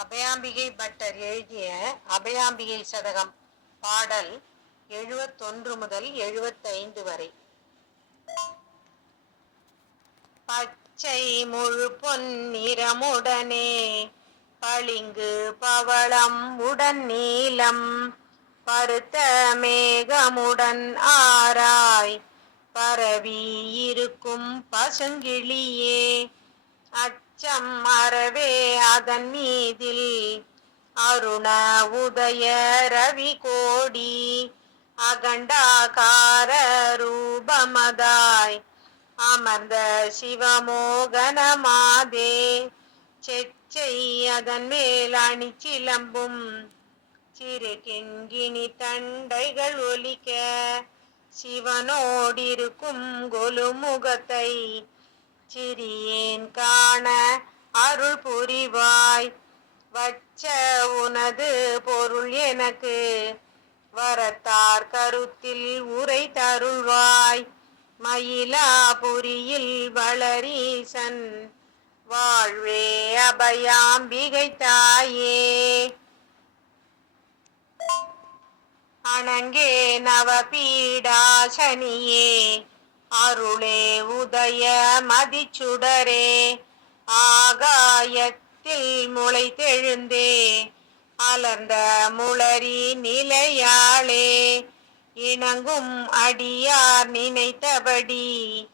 Abhayambigai butter எழுதிய அபயாம்பிகை சதகம் பாடல் எழுபத்தொன்று முதல் எழுபத்தைந்து வரை. பச்சை முழு பொன்னிறமுடனே பளிங்கு பவளம் உடன் நீலம் பருத்த மேகமுடன் ஆராய் பரவி இருக்கும் பசுங்கிளியே. அச்சம் மறவே அதன் மீதில். அருண உதய ரவி கோடி அகண்டாகார ரூபமதாய். அமர்ந்த சிவமோகனமாதே செச்சை அதன் மேல் அணிச்சிலம்பும். சிறு கிண்கிணி தண்டைகள் ஒலிக்க சிவனோடிருக்கும் கொலுமுகத்தை. சிறியேன் காண அருள் புரிவாய். வச்ச உனது பொருள் எனக்கு. வரத்தார் கருத்தில் உரை தருள்வாய். மயிலாபுரியில் வளரீசன். வாழ்வே அபயாம்பிகை தாயே அணங்கே நவபீடாசனியே. அருளே உதய மதிச்சுடரே ஆகாயத்தில் முளைத்தெழுந்தே. அலர்ந்த முளரி நிலையாளே. இணங்கும் அடியார் நினைத்தபடி.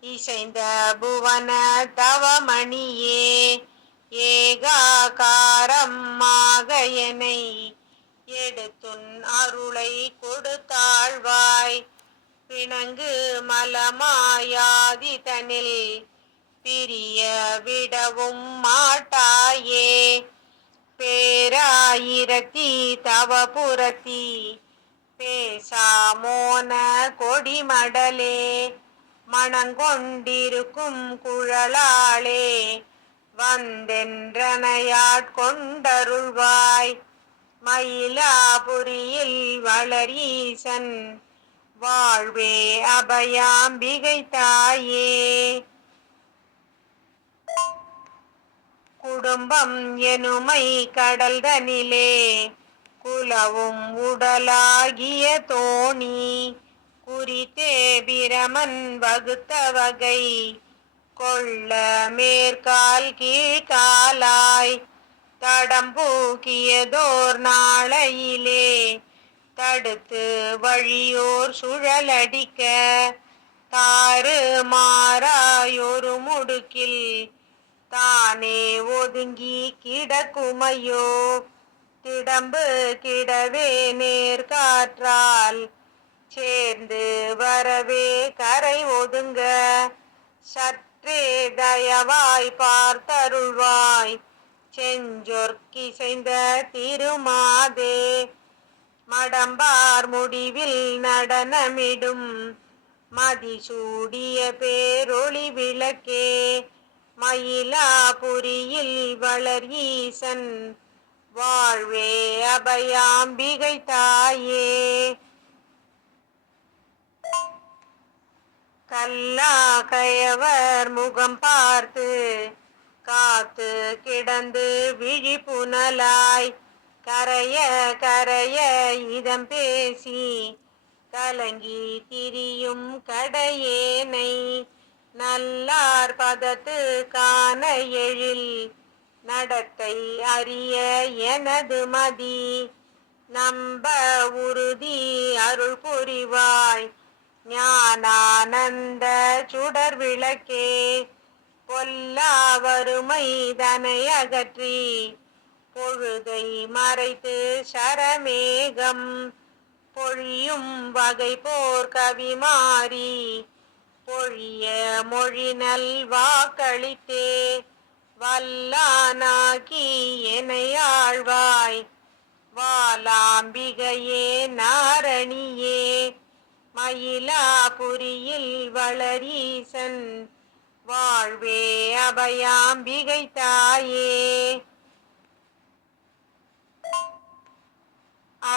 இசைந்த புவன தவமணியே. ஏகாகாரமாக என்னை எடுத்துன் அருளை கொடுத்தாழ்வாய். பிணங்கு மலமாயாதி தனில் பிரிய விடவும் மாட்டாயே. பேராயிரத்தி தவபுரத்தி பேசாமோன கொடிமடலே மணங்கொண்டிருக்கும் குழலாளே வந்தென்றனையாட்கொண்டருள்வாய் மயிலாபுரியில் வளரீசன் வாழ்வே அபயாம்பிகை தாயே. குடும்பம் எனுமை கடல்தனிலே குலவும் உடலாகிய தோணி குறித்தே பிரமன் வகுத்த வகை. கொள்ள மேற்கால் கீழ்காலாய் தடம்பூக்கியதோர் நாளையிலே தடுத்து வழியோர் சுழலடிக்க. தாறு மாறாயொரு முடுக்கில். தானே ஒதுங்கி கிடக்குமையோ? திடம்பு கிடவே நேர்காற்றால் சேர்ந்து வரவே கரை ஒதுங்க. சற்றே தயவாய் பார்த்தருள்வாய். செஞ்சொற்கிசைந்த திருமாதே. மடம்பார் முடிவில் நடனமிடும். மதிசூடிய பேரொளி விளக்கே மயிலாபுரியில் வளர் ஈசன். வாழ்வே அபயாம்பிகை தாயே. கல்லா கயவர் முகம் பார்த்து காத்து கிடந்து விழிப்புணலாய் புனலாய் கரைய கரைய இதம் பேசி கலங்கி திரியும் கடையேனை நல்லார் பதத்து காண எழில் நடத்தை அறிய எனது மதி நம்ப உறுதி அருள் புரிவாய் ஞானானந்த சுடர் விளக்கே பொல்லா வறுமை தனை அகற்றி பொழுதை மறைத்து சரமேகம் பொழியும் வகை போர் கவி மாறி பொழிய மொழி நல்வாக்களித்தே வல்லானாகி எனையாழ்வாய் வாலாம்பிகையே நாரணியே மயிலாபுரியில் வளரீசன் வாழ்வே அபயாம்பிகை தாயே.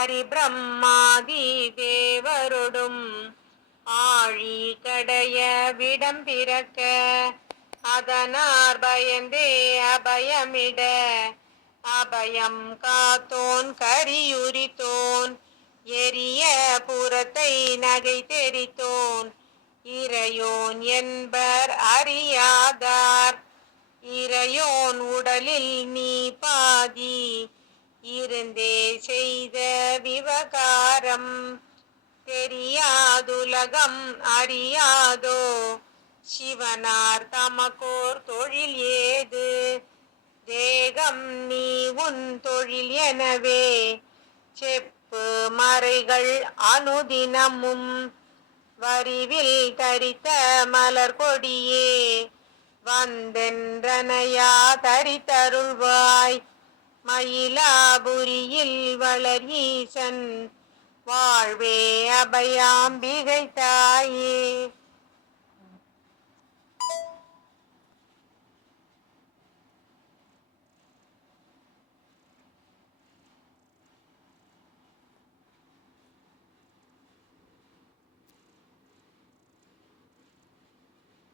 பரிபிரம்மாதி தேவருடும் ஆழி கடைய விடம் பிறக்க அதனார் பயந்தே அபயமிட அபயம் காத்தோன் கரியுரித்தோன் எரிய புறத்தை நகை தெரித்தோன் இறையோன் என்பர் அறியாதார் இறையோன் உடலில் நீ பாதி இருந்தே செய்த விவகாரம் தெரியாதுலகம் அறியாதோ? சிவனார் தமக்கோர் தொழில் ஏது? தேகம் நீ உன் தொழில் எனவே. செப்பு மறைகள் அனுதினமும் வரிவில் தரித்த மலர் கொடியே. வந்தென்றனையா தரித்தருள்வாய். மயிலாபுரியில் வளர் ஈசன். வாழ்வே அபயாம்பிகை தாயே.